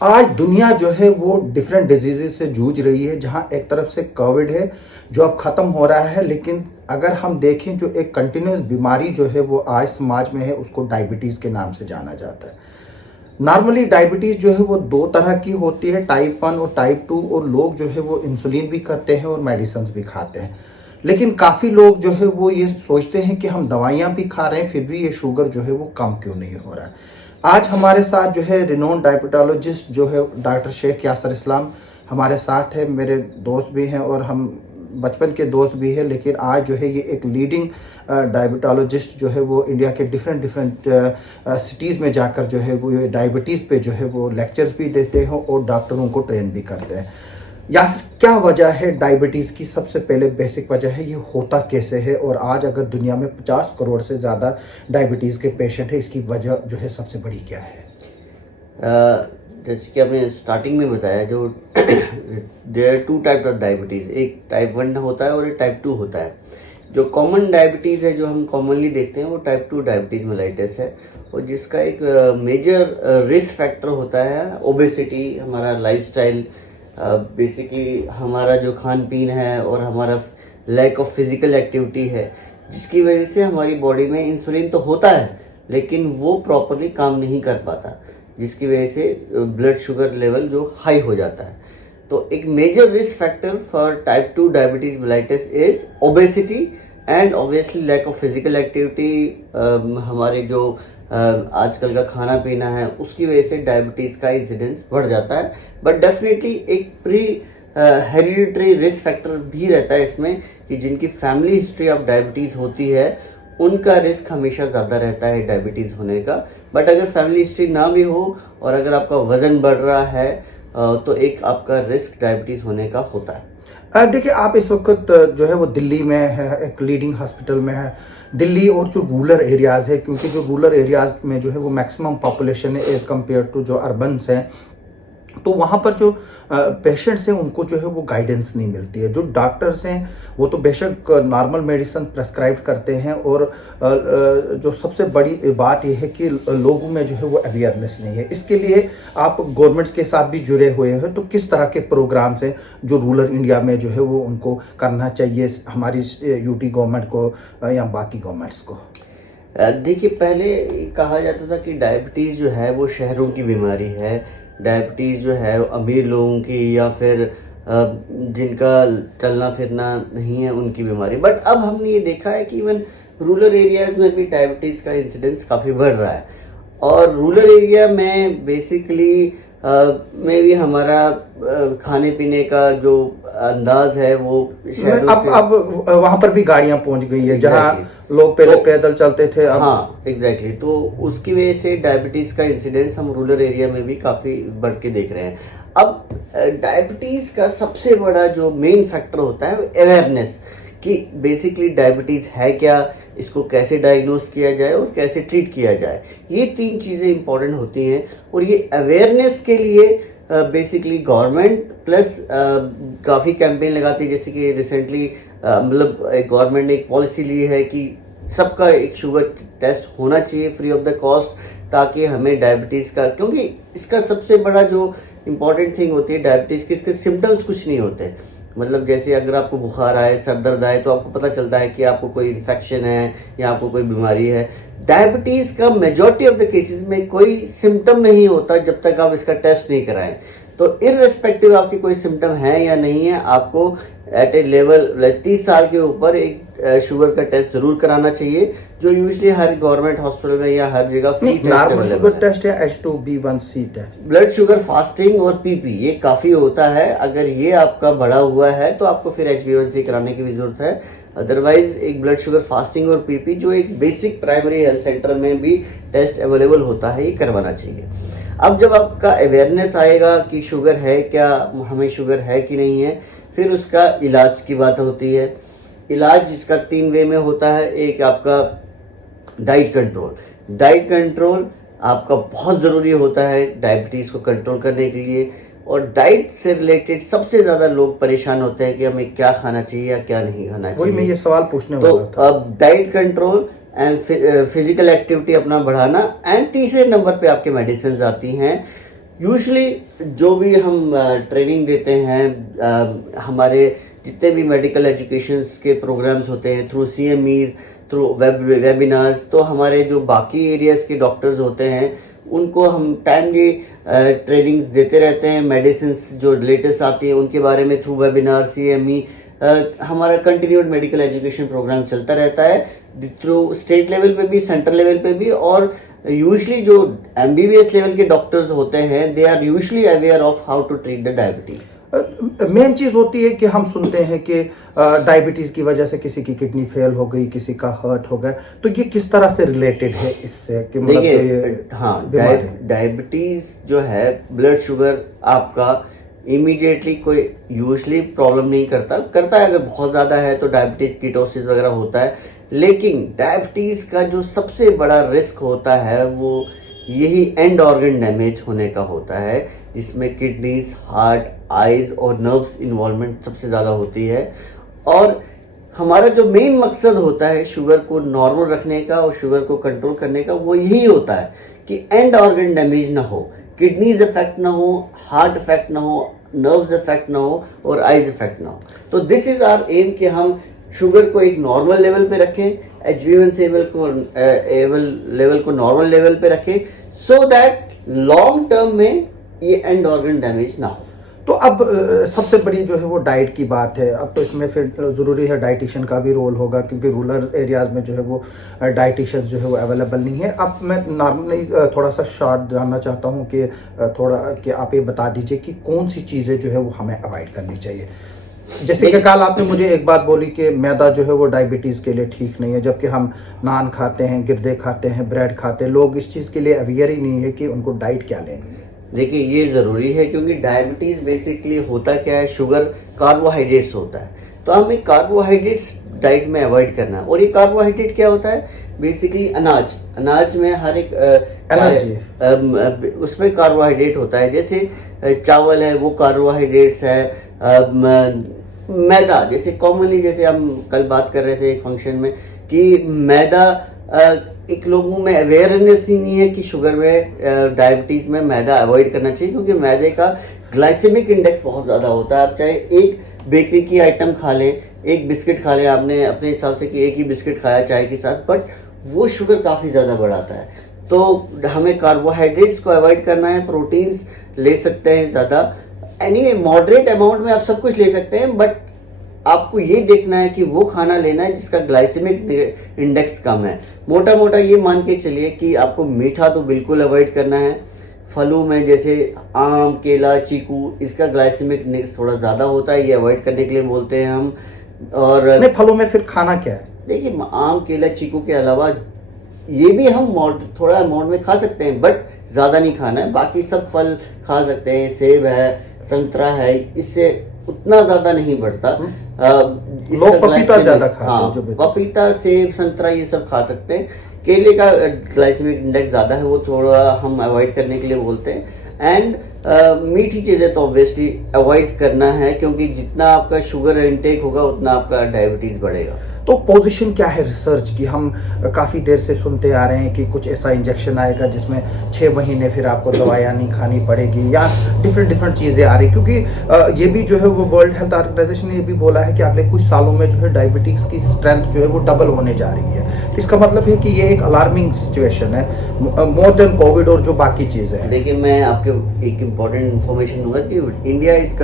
आज दुनिया जो है वो डिफरेंट डिजीज़ से जूझ रही है, जहाँ एक तरफ से कोविड है जो अब ख़त्म हो रहा है, लेकिन अगर हम देखें जो एक कंटिन्यूस बीमारी जो है वो आज समाज में है, उसको डायबिटीज़ के नाम से जाना जाता है। नॉर्मली डायबिटीज़ जो है वो दो तरह की होती है, टाइप 1 और टाइप 2, और लोग जो है वो इंसुलिन भी करते हैं और मेडिसिन्स भी खाते हैं। लेकिन काफ़ी लोग जो है वो ये सोचते हैं कि हम दवाइयाँ भी खा रहे हैं, फिर भी ये शुगर जो है वो कम क्यों नहीं हो रहा है। आज हमारे साथ जो है रिनोन डायबिटोलॉजिस्ट जो है डॉक्टर शेख यासर इस्लाम हमारे साथ है। मेरे दोस्त भी हैं और हम बचपन के दोस्त भी हैं, लेकिन आज जो है ये एक लीडिंग डायबिटोलॉजिस्ट जो है वो इंडिया के डिफरेंट डिफरेंट सिटीज़ में जाकर जो है वो डायबिटीज़ पे जो है वो लेक्चर्स भी देते हैं और डॉक्टरों को ट्रेन भी करते हैं। यासर, क्या वजह है डायबिटीज़ की? सबसे पहले बेसिक वजह है, ये होता कैसे है, और आज अगर दुनिया में 50 करोड़ से ज़्यादा डायबिटीज़ के पेशेंट है, इसकी वजह जो है सबसे बड़ी क्या है? जैसे कि आपने स्टार्टिंग में बताया, जो there are two type of diabetes, एक टाइप 1 होता है और एक टाइप 2 होता है। जो कॉमन डायबिटीज़ है, जो हम कॉमनली देखते हैं, वो टाइप 2 डायबिटीज़ मेलाइटिस है, और जिसका एक मेजर रिस्क फैक्टर होता है ओबेसिटी, हमारा लाइफस्टाइल, बेसिकली हमारा जो खान पीन है और हमारा लैक ऑफ फिजिकल एक्टिविटी है, जिसकी वजह से हमारी बॉडी में इंसुलिन तो होता है लेकिन वो प्रॉपरली काम नहीं कर पाता, जिसकी वजह से ब्लड शुगर लेवल जो हाई हो जाता है। तो एक major risk factor for type 2 diabetes mellitus is obesity and obviously lack of physical activity. हमारे जो आजकल का खाना पीना है, उसकी वजह से डायबिटीज़ का इंसिडेंस बढ़ जाता है। बट डेफिनेटली एक प्री हेरिडिटरी रिस्क फैक्टर भी रहता है इसमें, कि जिनकी फैमिली हिस्ट्री ऑफ डायबिटीज़ होती है उनका रिस्क हमेशा ज़्यादा रहता है डायबिटीज़ होने का। बट अगर फैमिली हिस्ट्री ना भी हो और अगर आपका वज़न बढ़ रहा है तो एक आपका रिस्क डायबिटीज़ होने का होता है। देखिए, आप इस वक्त जो है वो दिल्ली में है, एक लीडिंग हॉस्पिटल में है। दिल्ली और जो रूरल एरियाज़ है, क्योंकि जो रूरल एरियाज़ में जो है वो मैक्सिमम पॉपुलेशन है एज़ कम्पेयर टू जो अर्बन्स हैं, तो वहाँ पर जो पेशेंट्स हैं उनको जो है वो गाइडेंस नहीं मिलती है। जो डॉक्टर्स हैं वो तो बेशक नॉर्मल मेडिसिन प्रेस्क्राइब करते हैं, और जो सबसे बड़ी बात यह है कि लोगों में जो है वो अवेयरनेस नहीं है। इसके लिए आप गवर्नमेंट्स के साथ भी जुड़े हुए हैं, तो किस तरह के प्रोग्राम्स हैं जो रूरल इंडिया में जो है वो उनको करना चाहिए, हमारी यूटी गवर्नमेंट को या बाकी गवर्नमेंट्स को? देखिए, पहले कहा जाता था कि डायबिटीज़ जो है वो शहरों की बीमारी है, डायबिटीज़ जो है अमीर लोगों की या फिर जिनका चलना फिरना नहीं है उनकी बीमारी। बट अब हमने ये देखा है कि इवन रूरल एरियाज़ में भी डायबिटीज़ का इंसिडेंस काफ़ी बढ़ रहा है, और रूरल एरिया में बेसिकली में भी हमारा खाने पीने का जो अंदाज है वो शहरों से अब वहां पर भी गाड़ियां पहुंच गई है, जहां लोग पहले पैदल चलते थे, अब हाँ एग्जैक्टली। तो उसकी वजह से डायबिटीज़ का इंसिडेंस हम रूरल एरिया में भी काफ़ी बढ़ के देख रहे हैं। अब डायबिटीज़ का सबसे बड़ा जो मेन फैक्टर होता है अवेयरनेस, कि बेसिकली डायबिटीज़ है क्या, इसको कैसे डायग्नोस किया जाए और कैसे ट्रीट किया जाए। ये 3 चीज़ें इंपॉर्टेंट होती हैं, और ये अवेयरनेस के लिए बेसिकली गवर्नमेंट प्लस काफ़ी कैंपेन लगाती है। जैसे कि रिसेंटली मतलब गवर्नमेंट ने एक पॉलिसी ली है कि सबका एक शुगर टेस्ट होना चाहिए फ्री ऑफ द कॉस्ट, ताकि हमें डायबिटीज़ का, क्योंकि इसका सबसे बड़ा जो इम्पॉर्टेंट थिंग होती है डायबिटीज़ की, इसके सिम्टम्स कुछ नहीं होते। मतलब जैसे अगर आपको बुखार आए, सर दर्द आए, तो आपको पता चलता है कि आपको कोई इन्फेक्शन है या आपको कोई बीमारी है। डायबिटीज़ का मेजॉरिटी ऑफ द केसेस में कोई सिम्टम नहीं होता जब तक आप इसका टेस्ट नहीं कराएं। तो इररिस्पेक्टिव आपके कोई सिम्टम है या नहीं है, आपको एट ए लेवल 30 साल के ऊपर एक शुगर का टेस्ट जरूर कराना चाहिए, जो यूजुअली हर गवर्नमेंट हॉस्पिटल में या हर जगह फ्री नॉर्मल शुगर टेस्ट या H2B1C test, blood sugar fasting और पीपी, ये काफ़ी होता है। अगर ये आपका बढ़ा हुआ है तो आपको फिर HbA1c कराने की भी जरूरत है। अदरवाइज एक ब्लड शुगर फास्टिंग और पीपी, जो एक बेसिक प्राइमरी हेल्थ सेंटर में भी टेस्ट अवेलेबल होता है, ये करवाना चाहिए। अब जब आपका अवेयरनेस आएगा कि शुगर है क्या, हमें शुगर है कि नहीं है, फिर उसका इलाज की बात होती है। इलाज इसका 3 वे में होता है। एक आपका डाइट कंट्रोल। डाइट कंट्रोल आपका बहुत ज़रूरी होता है डायबिटीज़ को कंट्रोल करने के लिए, और डाइट से रिलेटेड सबसे ज़्यादा लोग परेशान होते हैं कि हमें क्या खाना चाहिए या क्या नहीं खाना चाहिए। वही मैं ये सवाल पूछने वाला था। तो अब diet control and physical activity अपना बढ़ाना, एंड तीसरे नंबर पे आपके मेडिसिन आती हैं। यूजुअली जो भी हम ट्रेनिंग देते हैं, हमारे जितने भी मेडिकल एजुकेशंस के प्रोग्राम्स होते हैं थ्रू CMEs, थ्रू वेबिनार्स, तो हमारे जो बाकी एरियाज के डॉक्टर्स होते हैं उनको हम टाइमली ट्रेनिंग्स देते रहते हैं। मेडिसिन जो लेटेस्ट आती है उनके बारे में थ्रू वेबिनार CME हमारा कंटिन्यूड मेडिकल एजुकेशन प्रोग्राम चलता रहता है थ्रू स्टेट लेवल पे भी, सेंट्रल लेवल पे भी। और यूजुअली जो MBBS लेवल के डॉक्टर्स होते हैं they are usually aware of how to treat the diabetes. Main चीज होती है कि हम सुनते हैं कि डायबिटीज की वजह से किसी की किडनी फेल हो गई, किसी का हार्ट हो गया, तो ये किस तरह से रिलेटेड है इससे कि मतलब जो ये हाँ, बीमारी डायबिटीज जो है, ब्लड शुगर आपका इमीडिएटली कोई यूजुअली प्रॉब्लम नहीं करता है। अगर बहुत ज़्यादा है तो डायबिटीज कीटोसिस वगैरह होता है, लेकिन डायबिटीज का जो सबसे बड़ा रिस्क होता है वो यही एंड ऑर्गन डैमेज होने का होता है, जिसमें किडनीज, हार्ट, आइज और नर्व्स इन्वॉल्वमेंट सबसे ज़्यादा होती है। और हमारा जो मेन मकसद होता है शुगर को नॉर्मल रखने का और शुगर को कंट्रोल करने का, वो यही होता है कि एंड ऑर्गन डैमेज ना हो, किडनीज इफेक्ट ना हो, हार्ट इफेक्ट ना हो, नर्व्स इफेक्ट ना हो और आइज इफेक्ट ना हो। तो दिस इज आवर एम कि हम शुगर को एक नॉर्मल लेवल पे रखें, HbA1c लेवल को नॉर्मल लेवल पे रखें, सो दैट लॉन्ग टर्म में ये एंड ऑर्गन डैमेज ना हो। तो अब सबसे बड़ी जो है वो डाइट की बात है। अब तो इसमें फिर ज़रूरी है डाइटिशियन का भी रोल होगा, क्योंकि रूरल एरियाज़ में जो है वो डाइटिशियन जो है वो अवेलेबल नहीं है। अब मैं नॉर्मली थोड़ा सा शॉर्ट जानना चाहता हूँ कि कि आप ये बता दीजिए कि कौन सी चीज़ें जो है वो हमें अवॉइड करनी चाहिए। जैसे कि कल आपने मुझे एक बात बोली कि मैदा जो है वो डायबिटीज़ के लिए ठीक नहीं है, जबकि हम नान खाते हैं, गिरदे खाते हैं, ब्रेड खाते हैं। लोग इस चीज़ के लिए अवेयर ही नहीं है कि उनको डाइट क्या लेनी है। देखिए, ये ज़रूरी है क्योंकि डायबिटीज़ बेसिकली होता क्या है, शुगर कार्बोहाइड्रेट्स होता है, तो हमें कार्बोहाइड्रेट्स डाइट में अवॉइड करना है। और ये कार्बोहाइड्रेट क्या होता है, बेसिकली अनाज में हर एक उसमें कार्बोहाइड्रेट होता है। जैसे चावल है वो कार्बोहाइड्रेट्स है। मैदा, जैसे कॉमनली, जैसे हम कल बात कर रहे थे एक फंक्शन में कि मैदा, एक लोगों में अवेयरनेस ही नहीं है कि शुगर में, डायबिटीज़ में मैदा अवॉइड करना चाहिए, क्योंकि मैदे का ग्लाइसेमिक इंडेक्स बहुत ज़्यादा होता है। आप चाहे एक बेकरी की आइटम खा लें, एक बिस्किट खा लें, आपने अपने हिसाब से कि एक ही बिस्किट खाया चाय के साथ, बट वो शुगर काफ़ी ज़्यादा बढ़ाता है। तो हमें कार्बोहाइड्रेट्स को अवॉइड करना है, प्रोटीन्स ले सकते हैं ज़्यादा, एनी मॉडरेट अमाउंट में आप सब कुछ ले सकते हैं, बट आपको ये देखना है कि वो खाना लेना है जिसका ग्लाइसेमिक इंडेक्स कम है। मोटा मोटा ये मान के चलिए कि आपको मीठा तो बिल्कुल अवॉइड करना है। फलों में जैसे आम, केला, चीकू, इसका ग्लाइसेमिक इंडेक्स थोड़ा ज़्यादा होता है, ये अवॉइड करने के लिए बोलते हैं हम। और नहीं, फलों में फिर खाना क्या है? देखिए, आम, केला, चीकू के अलावा ये भी हम थोड़ा अमाउंट में खा सकते हैं, बट ज़्यादा नहीं खाना है। बाकी सब फल खा सकते हैं, सेब है, संतरा है, इससे उतना ज़्यादा नहीं बढ़ता। लोग पपीता ज़्यादा खाते हैं, जो पपीता, सेब, संतरा ये सब खा सकते हैं। केले का ग्लाइसेमिक इंडेक्स ज़्यादा है, वो थोड़ा हम अवॉइड करने के लिए बोलते हैं। एंड मीठी चीज़ें तो ऑब्वियसली अवॉइड करना है, क्योंकि जितना आपका शुगर इंटेक होगा उतना आपका डायबिटीज़ बढ़ेगा। तो पोजीशन क्या है रिसर्च की? हम काफ़ी देर से सुनते आ रहे हैं कि कुछ ऐसा इंजेक्शन आएगा जिसमें 6 महीने फिर आपको दवाइयाँ नहीं खानी पड़ेगी, या डिफरेंट चीज़ें आ रही, क्योंकि ये भी जो है वो वर्ल्ड हेल्थ ऑर्गेनाइजेशन ने ये भी बोला है कि अगले कुछ सालों में जो है डायबिटीज़ की स्ट्रेंथ जो है वो डबल होने जा रही है। तो इसका मतलब है कि ये एक अलार्मिंग सिचुएशन है, मोर देन कोविड और जो बाकी चीज़ें हैं। देखिए, मैं आपको एक इम्पॉर्टेंट इन्फॉर्मेशन दूंगा कि India is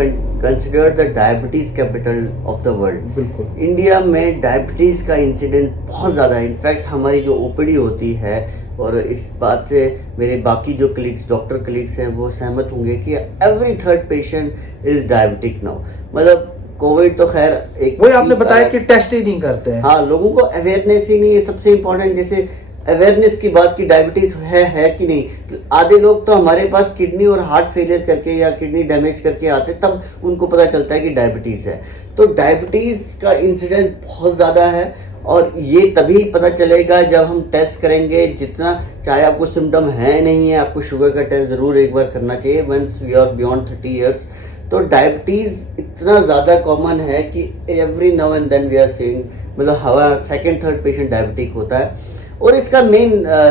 considered the diabetes capital of the world. बिल्कुल, इंडिया में डायबिटीज़ का इंसिडेंस बहुत ज़्यादा है। इनफैक्ट हमारी जो OPD होती है, और इस बात से मेरे बाकी जो कलीग्स, डॉक्टर कलीग्स हैं, वो सहमत होंगे कि every third patient is diabetic now. मतलब कोविड तो खैर एक, वही आपने बताया कि टेस्ट ही नहीं करते हैं। हाँ, लोगों को अवेयरनेस ही नहीं है। सबसे इम्पोर्टेंट, जैसे अवेयरनेस की बात की डायबिटीज़ है कि नहीं। आधे लोग तो हमारे पास किडनी और हार्ट फेलियर करके या किडनी डैमेज करके आते, तब उनको पता चलता है कि डायबिटीज़ है। तो डायबिटीज़ का इंसिडेंस बहुत ज़्यादा है, और ये तभी पता चलेगा जब हम टेस्ट करेंगे। जितना चाहे आपको सिम्टम है नहीं है, आपको शुगर का टेस्ट ज़रूर एक बार करना चाहिए once we are beyond 30 years. तो डायबिटीज़ इतना ज़्यादा कॉमन है कि every now and then we are seeing, मतलब हमारा सेकेंड थर्ड पेशेंट डायबिटिक होता है। और इसका मेन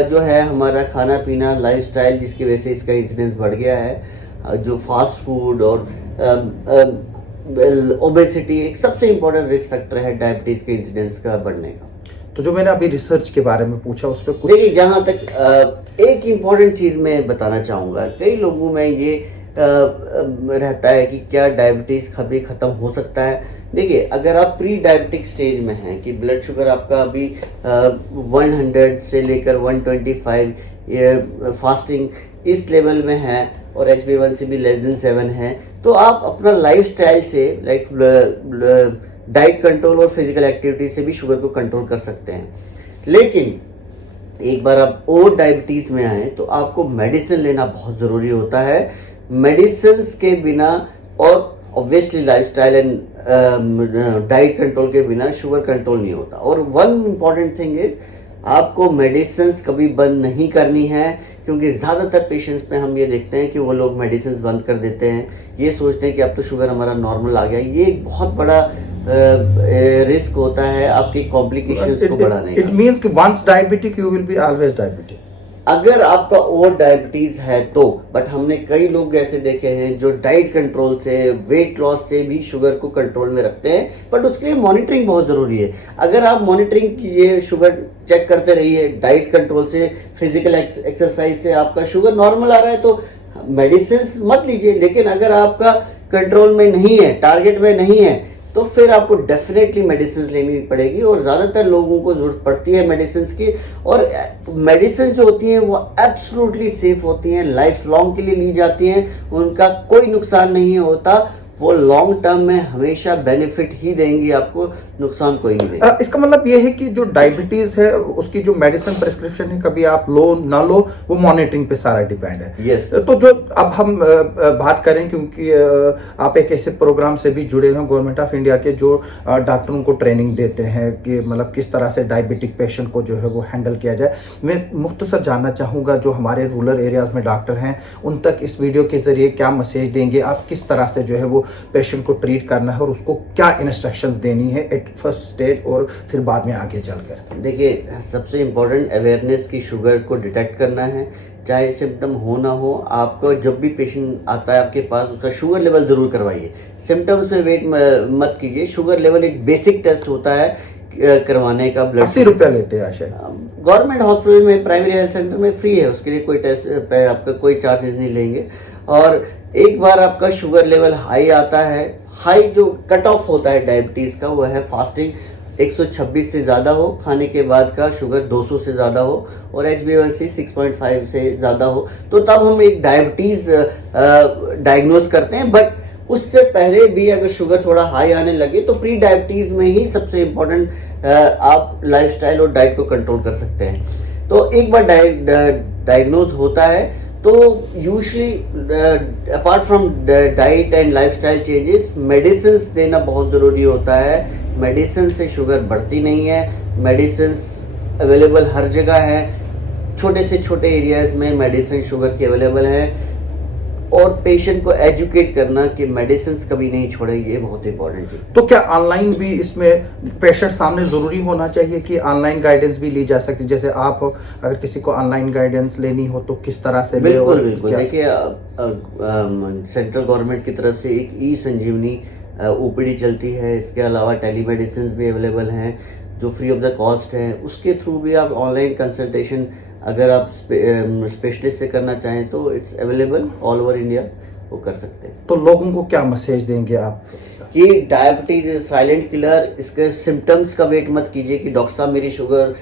जो है हमारा खाना पीना, लाइफस्टाइल, जिसकी वजह से इसका इंसिडेंस बढ़ गया है। जो फास्ट फूड और ओबेसिटी एक सबसे इम्पोर्टेंट रिस्क फैक्टर है डायबिटीज के इंसिडेंस का बढ़ने का। तो जो मैंने अभी रिसर्च के बारे में पूछा उस पर कुछ देखिए, जहाँ तक एक इम्पॉर्टेंट चीज़ मैं बताना चाहूँगा, कई लोगों में ये रहता है कि क्या डायबिटीज़ कभी ख़त्म हो सकता है। देखिए, अगर आप प्री डायबिटिक स्टेज में हैं कि ब्लड शुगर आपका अभी 100 से लेकर 125 फास्टिंग इस लेवल में है और HbA1c भी लेस देन 7 है, तो आप अपना लाइफस्टाइल से लाइक डाइट कंट्रोल और फिजिकल एक्टिविटी से भी शुगर को कंट्रोल कर सकते हैं। लेकिन एक बार आप और डायबिटीज में आए तो आपको मेडिसिन लेना बहुत ज़रूरी होता है। मेडिसिन के बिना और obviously lifestyle and diet control के बिना शुगर कंट्रोल नहीं होता। और वन इम्पॉर्टेंट थिंग इज, आपको मेडिसिन कभी बंद नहीं करनी है, क्योंकि ज़्यादातर पेशेंट्स में हम ये देखते हैं कि वो लोग मेडिसिन बंद कर देते हैं, ये सोचते हैं कि अब तो शुगर हमारा नॉर्मल आ गया। ये एक बहुत बड़ा रिस्क होता है आपकी कॉम्प्लिकेशंस को बढ़ाने का। इट मींस कि once diabetic you will be always diabetic. अगर आपका और डायबिटीज है तो, बट हमने कई लोग ऐसे देखे हैं जो डाइट कंट्रोल से, वेट लॉस से भी शुगर को कंट्रोल में रखते हैं, बट उसके लिए मॉनिटरिंग बहुत ज़रूरी है। अगर आप मॉनिटरिंग कीजिए, शुगर चेक करते रहिए, डाइट कंट्रोल से, फिजिकल एक्सरसाइज से आपका शुगर नॉर्मल आ रहा है तो मेडिसिन मत लीजिए। लेकिन अगर आपका कंट्रोल में नहीं है, टारगेट में नहीं है, तो फिर आपको डेफिनेटली मेडिसिन लेनी पड़ेगी। और ज़्यादातर लोगों को ज़रूरत पड़ती है मेडिसिन की, और मेडिसिन जो होती हैं वो एब्सोल्युटली सेफ होती हैं, लाइफ लॉन्ग के लिए ली जाती हैं, उनका कोई नुकसान नहीं होता, वो लॉन्ग टर्म में हमेशा बेनिफिट ही देंगी, आपको नुकसान कोई नहीं देगा। इसका मतलब ये है कि जो डायबिटीज है उसकी जो मेडिसिन प्रिस्क्रिप्शन है, कभी आप लो ना लो, वो मॉनिटरिंग पे सारा डिपेंड है। Yes. तो जो अब हम बात करें, क्योंकि आप एक ऐसे प्रोग्राम से भी जुड़े हैं गवर्नमेंट ऑफ इंडिया के, जो डॉक्टरों को ट्रेनिंग देते हैं कि मतलब किस तरह से डायबिटिक पेशेंट को जो है वो हैंडल किया जाए। मैं मुख्तसर जानना चाहूँगा, जो हमारे रूरल एरियाज में डॉक्टर हैं उन तक इस वीडियो के जरिए क्या मैसेज देंगे आप, किस तरह से जो है वो पेशेंट को ट्रीट करना है और उसको क्या इंस्ट्रक्शंस देनी है एट फर्स्ट स्टेज और फिर बाद में आगे चलकर। देखिए, सबसे इम्पोर्टेंट अवेयरनेस की शुगर को डिटेक्ट करना है, चाहे सिम्टम हो ना हो। आपको जब भी पेशेंट आता है आपके पास, उसका शुगर लेवल ज़रूर करवाइए। सिम्टम्स में वेट मत कीजिए। शुगर लेवल एक बेसिक टेस्ट होता है करवाने का। ब्लड 80 रुपया लेते हैं आशय। गवर्नमेंट हॉस्पिटल में, प्राइमरी हेल्थ सेंटर में फ्री है, उसके लिए कोई टेस्ट पे आपका कोई चार्जेस नहीं लेंगे। और एक बार आपका शुगर लेवल हाई आता है, हाई जो कट ऑफ होता है डायबिटीज़ का, वो है फास्टिंग 126 से ज़्यादा हो, खाने के बाद का शुगर 200 से ज़्यादा हो और HbA1c 6.5 से ज़्यादा हो, तो तब हम एक डायबिटीज़ डायग्नोज करते हैं। बट उससे पहले भी अगर शुगर थोड़ा हाई आने लगे तो प्री डायबिटीज़ में ही सबसे इम्पोर्टेंट आप लाइफस्टाइल और डाइट को कंट्रोल कर सकते हैं। तो एक बार डायग्नोज होता है तो usually apart from diet and lifestyle changes, medicine देना बहुत ज़रूरी होता है। मेडिसिन से शुगर बढ़ती नहीं है, मेडिसिन अवेलेबल हर जगह है, छोटे से छोटे एरियाज में मेडिसिन शुगर की अवेलेबल है। और पेशेंट को एजुकेट करना कि मेडिसिन कभी नहीं छोड़े, ये बहुत इंपॉर्टेंट है। तो क्या ऑनलाइन भी इसमें पेशेंट सामने ज़रूरी होना चाहिए कि ऑनलाइन गाइडेंस भी ली जा सकती है? जैसे आप अगर किसी को ऑनलाइन गाइडेंस लेनी हो तो किस तरह से ले? बिल्कुल बिल्कुल। देखिए, सेंट्रल गवर्नमेंट की तरफ से एक ई-संजीवनी OPD चलती है, इसके अलावा टेलीमेडिसिन भी अवेलेबल हैं जो फ्री ऑफ द कॉस्ट हैं। उसके थ्रू भी आप ऑनलाइन कंसल्टेशन अगर आप स्पेशलिस्ट से करना चाहें तो it's available all over India, वो कर सकते हैं। तो लोगों को क्या मैसेज देंगे आप कि डायबिटीज इज साइलेंट किलर? इसके सिम्टम्स का वेट मत कीजिए कि डॉक्टर साहब मेरी शुगर,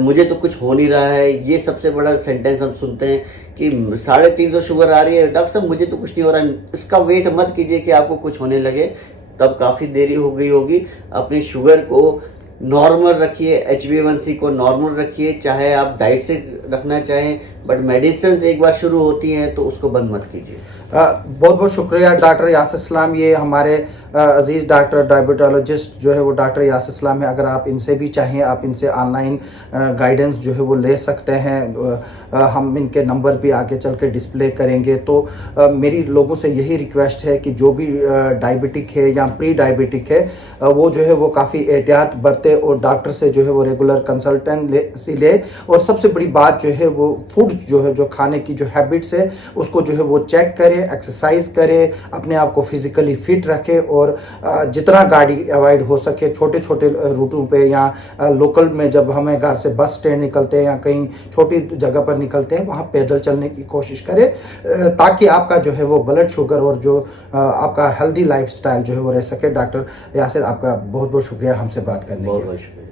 मुझे तो कुछ हो नहीं रहा है। ये सबसे बड़ा सेंटेंस हम सुनते हैं कि 350 शुगर आ रही है, डॉक्टर साहब मुझे तो कुछ नहीं हो रहा है। इसका वेट मत कीजिए कि आपको कुछ होने लगे, तब काफ़ी देरी हो गई होगी। अपनी शुगर को नॉर्मल रखिए, HbA1c को नॉर्मल रखिए, चाहे आप डाइट से रखना चाहें, बट मेडिसिन एक बार शुरू होती हैं तो उसको बंद मत कीजिए। बहुत बहुत शुक्रिया डॉक्टर यासिर इस्लाम। ये हमारे अजीज़ डॉक्टर डायबिटोलॉजिस्ट जो है वो डॉक्टर यासिर इस्लाम है। अगर आप इनसे भी चाहें, आप इनसे ऑनलाइन गाइडेंस जो है वो ले सकते हैं। हम इनके नंबर भी आगे चल के डिस्प्ले करेंगे। तो मेरी लोगों से यही रिक्वेस्ट है कि जो भी डायबिटिक है या प्री डायबिटिक है, वो जो है वो काफ़ी एहतियात बरते से और डॉक्टर से जो है वो रेगुलर कंसल्टेंसी ले। और सबसे बड़ी बात जो है वो फूड जो है, जो खाने की जो हैबिट्स है उसको जो है वो चेक करे, एक्सरसाइज करे, अपने आप को फिजिकली फिट रखे और जितना गाड़ी अवॉइड हो सके छोटे छोटे रूटों पे या लोकल में जब हमें घर से बस स्टैंड निकलते हैं या कहीं छोटी जगह पर निकलते हैं वहाँ पैदल चलने की कोशिश करें, ताकि आपका जो है वो ब्लड शुगर और जो आपका हेल्दी लाइफस्टाइल जो है वो रह सके। डॉक्टर यासिर, आपका बहुत बहुत शुक्रिया हमसे बात करने के लिए। बहुत शुक्रिया।